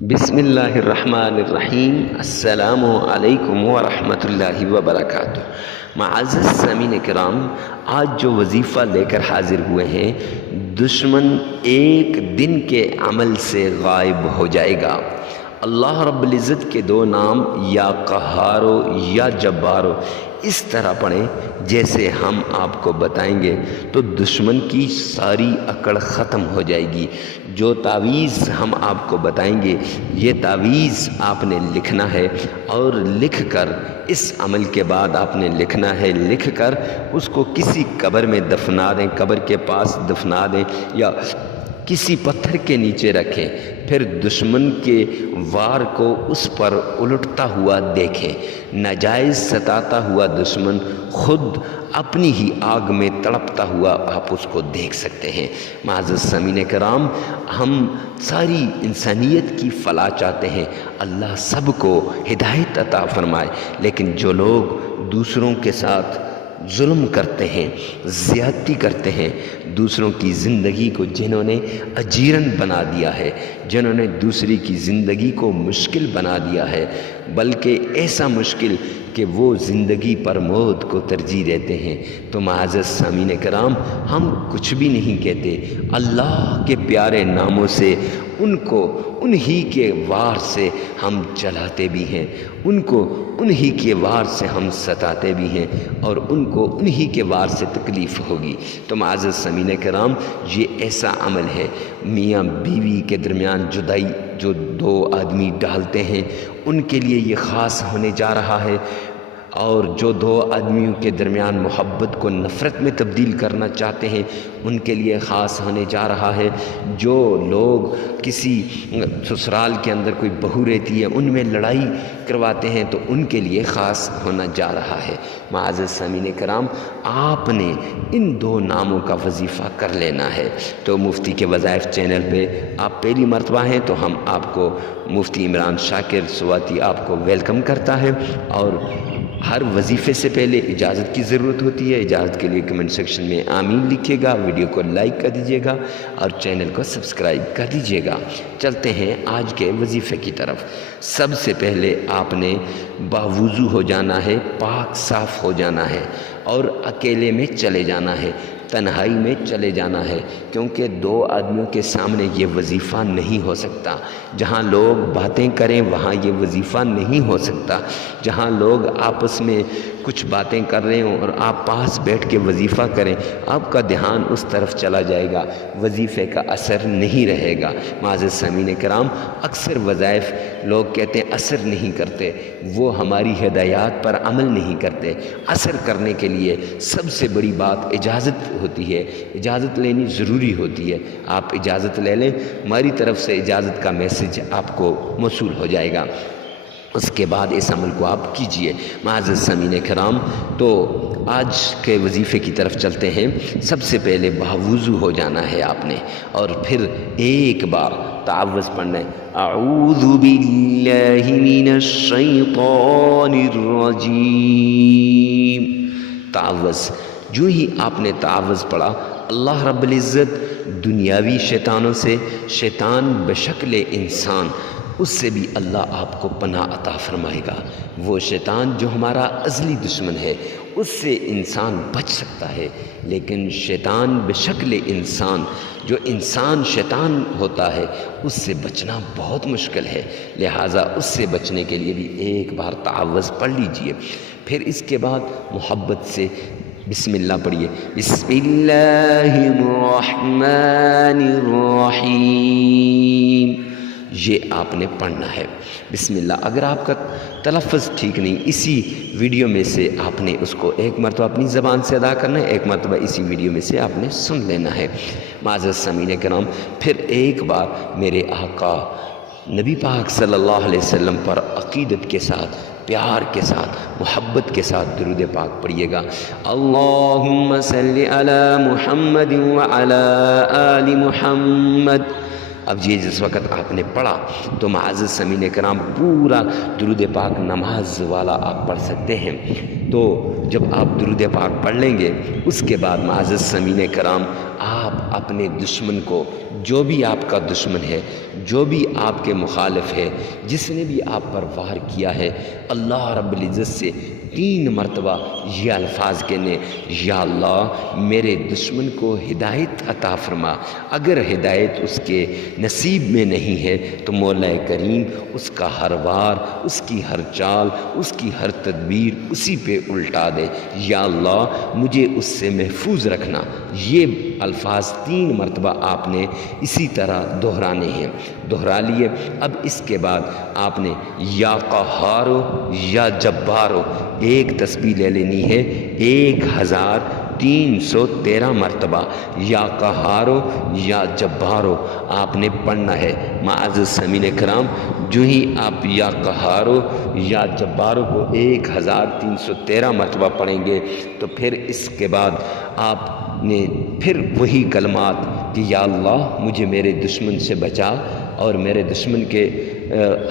بسم اللہ الرحمن الرحیم۔ السلام علیکم ورحمۃ اللہ وبرکاتہ۔ معزز سامعین کرام، آج جو وظیفہ لے کر حاضر ہوئے ہیں، دشمن ایک دن کے عمل سے غائب ہو جائے گا۔ اللہ رب العزت کے دو نام یا قہارو یا جبارو اس طرح پڑھیں جیسے ہم آپ کو بتائیں گے تو دشمن کی ساری اکڑ ختم ہو جائے گی۔ جو تعویذ ہم آپ کو بتائیں گے، یہ تعویذ آپ نے لکھنا ہے اور لکھ کر اس عمل کے بعد آپ نے لکھنا ہے، لکھ کر اس کو کسی قبر میں دفنا دیں، قبر کے پاس دفنا دیں یا کسی پتھر کے نیچے رکھیں۔ پھر دشمن کے وار کو اس پر الٹتا ہوا دیکھیں۔ ناجائز ستاتا ہوا دشمن خود اپنی ہی آگ میں تڑپتا ہوا آپ اس کو دیکھ سکتے ہیں۔ معزز سامعین کرام، ہم ساری انسانیت کی فلاح چاہتے ہیں، اللہ سب کو ہدایت عطا فرمائے، لیکن جو لوگ دوسروں کے ساتھ ظلم کرتے ہیں، زیادتی کرتے ہیں، دوسروں کی زندگی کو جنہوں نے اجیرن بنا دیا ہے، جنہوں نے دوسری کی زندگی کو مشکل بنا دیا ہے، بلکہ ایسا مشکل کہ وہ زندگی پر موت کو ترجیح دیتے ہیں، تو معزز سامعین کرام، ہم کچھ بھی نہیں کہتے۔ اللہ کے پیارے ناموں سے ان کو انہی کے وار سے ہم جلاتے بھی ہیں، ان کو انہی کے وار سے ہم ستاتے بھی ہیں، اور ان کو انہی کے وار سے تکلیف ہوگی۔ تو معزز سامعین کرام، یہ ایسا عمل ہے، میاں بیوی کے درمیان جدائی جو دو آدمی ڈالتے ہیں ان کے لیے یہ خاص ہونے جا رہا ہے، اور جو دو آدمیوں کے درمیان محبت کو نفرت میں تبدیل کرنا چاہتے ہیں ان کے لیے خاص ہونے جا رہا ہے۔ جو لوگ کسی سسرال کے اندر کوئی بہو رہتی ہے ان میں لڑائی کرواتے ہیں تو ان کے لیے خاص ہونا جا رہا ہے۔ معزز سامعین کرام، آپ نے ان دو ناموں کا وظیفہ کر لینا ہے۔ تو مفتی کے وظائف چینل پہ آپ پہلی مرتبہ ہیں تو ہم آپ کو مفتی عمران شاکر سواتی آپ کو ویلکم کرتا ہے، اور ہر وظیفے سے پہلے اجازت کی ضرورت ہوتی ہے۔ اجازت کے لیے کمنٹ سیکشن میں آمین لکھیے گا، ویڈیو کو لائک کر دیجیے گا اور چینل کو سبسکرائب کر دیجیے گا۔ چلتے ہیں آج کے وظیفے کی طرف۔ سب سے پہلے آپ نے باوضو ہو جانا ہے، پاک صاف ہو جانا ہے، اور اکیلے میں چلے جانا ہے، تنہائی میں چلے جانا ہے، کیونکہ دو آدمیوں کے سامنے یہ وظیفہ نہیں ہو سکتا۔ جہاں لوگ باتیں کریں وہاں یہ وظیفہ نہیں ہو سکتا۔ جہاں لوگ آپس میں کچھ باتیں کر رہے ہوں اور آپ پاس بیٹھ کے وظیفہ کریں، آپ کا دھیان اس طرف چلا جائے گا، وظیفے کا اثر نہیں رہے گا۔ معزز سامعین کرام، اکثر وظائف لوگ کہتے ہیں اثر نہیں کرتے، وہ ہماری ہدایات پر عمل نہیں کرتے۔ اثر کرنے کے لیے سب سے بڑی بات اجازت ہوتی ہے، اجازت لینی ضروری ہوتی ہے۔ آپ اجازت لے لیں، ہماری طرف سے اجازت کا میسج آپ کو موصول ہو جائے گا، اس کے بعد اس عمل کو آپ کیجئے۔ معزز سامعین کرام، تو آج کے وظیفے کی طرف چلتے ہیں۔ سب سے پہلے باوضو ہو جانا ہے آپ نے، اور پھر ایک بار تعوذ پڑھنا ہے، اعوذ باللہ من الشیطان الرجیم۔ تعوذ جو ہی آپ نے تعوذ پڑھا، اللہ رب العزت دنیاوی شیطانوں سے، شیطان بشکل انسان، اس سے بھی اللہ آپ کو پناہ عطا فرمائے گا۔ وہ شیطان جو ہمارا ازلی دشمن ہے اس سے انسان بچ سکتا ہے، لیکن شیطان بشکل انسان، جو انسان شیطان ہوتا ہے، اس سے بچنا بہت مشکل ہے۔ لہٰذا اس سے بچنے کے لیے بھی ایک بار تعوذ پڑھ لیجئے۔ پھر اس کے بعد محبت سے بسم اللہ پڑھیے، بسم اللہ الرحمن الرحیم، یہ آپ نے پڑھنا ہے۔ بسم اللہ، اگر آپ کا تلفظ ٹھیک نہیں، اسی ویڈیو میں سے آپ نے اس کو ایک مرتبہ اپنی زبان سے ادا کرنا ہے، ایک مرتبہ اسی ویڈیو میں سے آپ نے سن لینا ہے۔ معزز سامعین کرام، پھر ایک بار میرے آقا نبی پاک صلی اللہ علیہ وسلم پر عقیدت کے ساتھ، پیار کے ساتھ، محبت کے ساتھ درود پاک پڑھیے گا۔ اللہم صلی علی محمد وعلی آل محمد۔ اب یہ جس وقت آپ نے پڑھا تو معزز سامعین کرام پورا درود پاک نماز والا آپ پڑھ سکتے ہیں۔ تو جب آپ درود پاک پڑھ لیں گے اس کے بعد معزز سامعین کرام آپ اپنے دشمن کو جو بھی آپ کا دشمن ہے، جو بھی آپ کے مخالف ہے، جس نے بھی آپ پر وار کیا ہے، اللہ رب العزت سے 3 مرتبہ یہ الفاظ کہنے، یا اللہ میرے دشمن کو ہدایت عطا فرما، اگر ہدایت اس کے نصیب میں نہیں ہے تو مولا کریم اس کا ہر وار، اس کی ہر چال، اس کی ہر تدبیر اسی پہ الٹا دے، یا اللہ مجھے اس سے محفوظ رکھنا۔ یہ الفاظ 3 مرتبہ آپ نے اسی طرح دہرانے ہیں، دہرا لیے۔ اب اس کے بعد آپ نے یا قہارو یا جبارو ایک تسبیح لے لینی ہے 1313 مرتبہ، یا قہارو یا جبارو آپ نے پڑھنا ہے۔ معزز سامعین کرام، جو ہی آپ یا قہارو یا جبارو کو 1313 مرتبہ پڑھیں گے تو پھر اس کے بعد آپ نے پھر وہی کلمات کہ یا اللہ مجھے میرے دشمن سے بچا، اور میرے دشمن کے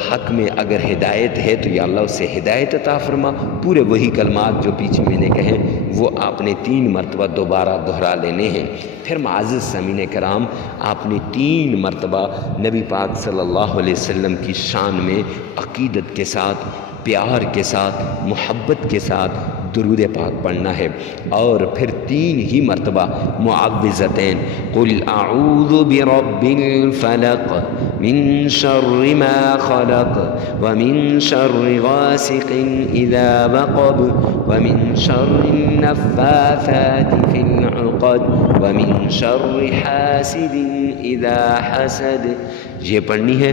حق میں اگر ہدایت ہے تو یا اللہ اسے ہدایت عطا فرما، پورے وہی کلمات جو پیچھے میں نے کہے وہ آپ نے 3 مرتبہ دوبارہ دہرا لینے ہیں۔ پھر معزز سامعین کرام، آپ نے 3 مرتبہ نبی پاک صلی اللہ علیہ وسلم کی شان میں عقیدت کے ساتھ، پیار کے ساتھ، محبت کے ساتھ درود پاک پڑھنا ہے، اور پھر 3 ہی مرتبہ معوذتین، قل اعوذ برب الفلق من شر ما خلق ومن شر غاسق اذا وقب ومن شر النفاثات في العقد ومن شر حاسد اذا حسد، یہ پڑھنی ہے۔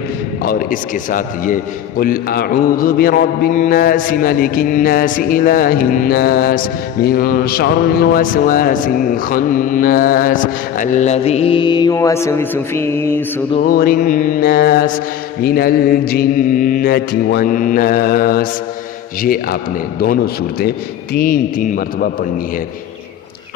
اور اس کے ساتھ یہ قل اعوذ برب الناس ملک الناس الہ الناس من شر الوسواس الخناس الذي يوسوس في صدور الناس من الجنة والناس۔ یہ آپ نے دونوں صورتیں 3 مرتبہ پڑھنی ہے۔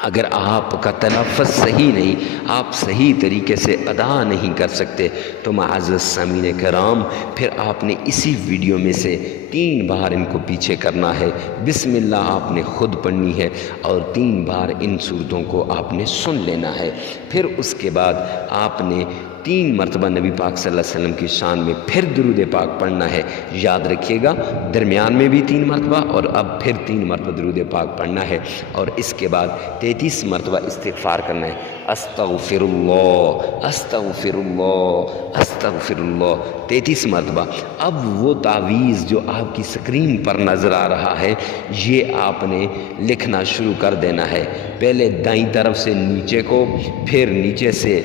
اگر آپ کا تلفظ صحیح نہیں، آپ صحیح طریقے سے ادا نہیں کر سکتے تو معزز سامعین کرام پھر آپ نے اسی ویڈیو میں سے 3 بار ان کو پیچھے کرنا ہے، بسم اللہ آپ نے خود پڑھنی ہے، اور 3 بار ان صورتوں کو آپ نے سن لینا ہے۔ پھر اس کے بعد آپ نے 3 مرتبہ نبی پاک صلی اللہ علیہ وسلم کی شان میں پھر درود پاک پڑھنا ہے، یاد رکھیے گا درمیان میں بھی 3 مرتبہ اور اب پھر 3 مرتبہ درود پاک پڑھنا ہے، اور اس کے بعد 33 مرتبہ استغفار کرنا ہے، استغفر اللہ استغفر اللہ استغفر اللہ 33 مرتبہ۔ اب وہ تعویذ جو آپ کی اسکرین پر نظر آ رہا ہے یہ آپ نے لکھنا شروع کر دینا ہے، پہلے دائیں طرف سے نیچے کو، پھر نیچے سے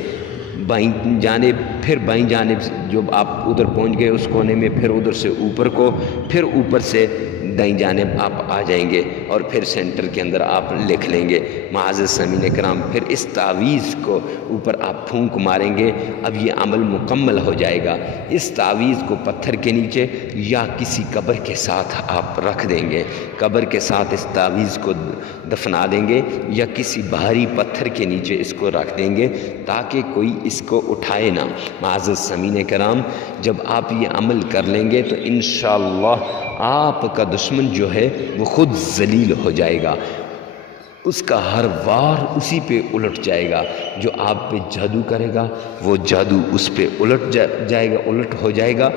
بائیں جانب، پھر بائیں جانب جو آپ ادھر پہنچ گئے اس کونے میں، پھر ادھر سے اوپر کو، پھر اوپر سے دائیں جانب آپ آ جائیں گے، اور پھر سینٹر کے اندر آپ لکھ لیں گے۔ معزز سامعین کرام پھر اس تعویذ کو اوپر آپ پھونک ماریں گے، اب یہ عمل مکمل ہو جائے گا۔ اس تعویذ کو پتھر کے نیچے یا کسی قبر کے ساتھ آپ رکھ دیں گے، قبر کے ساتھ اس تعویذ کو دفنا دیں گے، یا کسی بھاری پتھر کے نیچے اس کو رکھ دیں گے تاکہ کوئی اس کو اٹھائے نہ۔ معزز سامعین کرام جب آپ یہ عمل کر لیں گے تو انشاءاللہ آپ کا دشمن جو ہے وہ خود ذلیل ہو جائے گا، اس کا ہر وار اسی پہ الٹ جائے گا، جو آپ پہ جادو کرے گا وہ جادو اس پہ الٹ جائے گا، الٹ ہو جائے گا،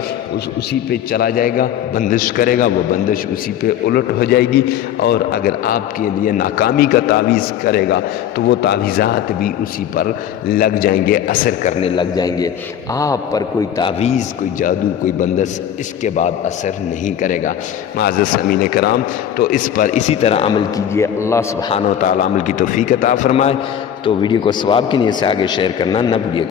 اسی پہ چلا جائے گا، بندش کرے گا وہ بندش اسی پہ الٹ ہو جائے گی، اور اگر آپ کے لیے ناکامی کا تعویذ کرے گا تو وہ تعویذات بھی اسی پر لگ جائیں گے، اثر کرنے لگ جائیں گے۔ آپ پر کوئی تعویذ، کوئی جادو، کوئی بندش اس کے بعد اثر نہیں کرے گا۔ معزز سامعین کرام تو اس پر اسی طرح عمل کیجیے، اللہ سبحانہ و تعالیٰ عمل کی توفیق عطا فرمائے۔ تو ویڈیو کو ثواب کی نیت سے آگے شیئر کرنا نہ بھولیے۔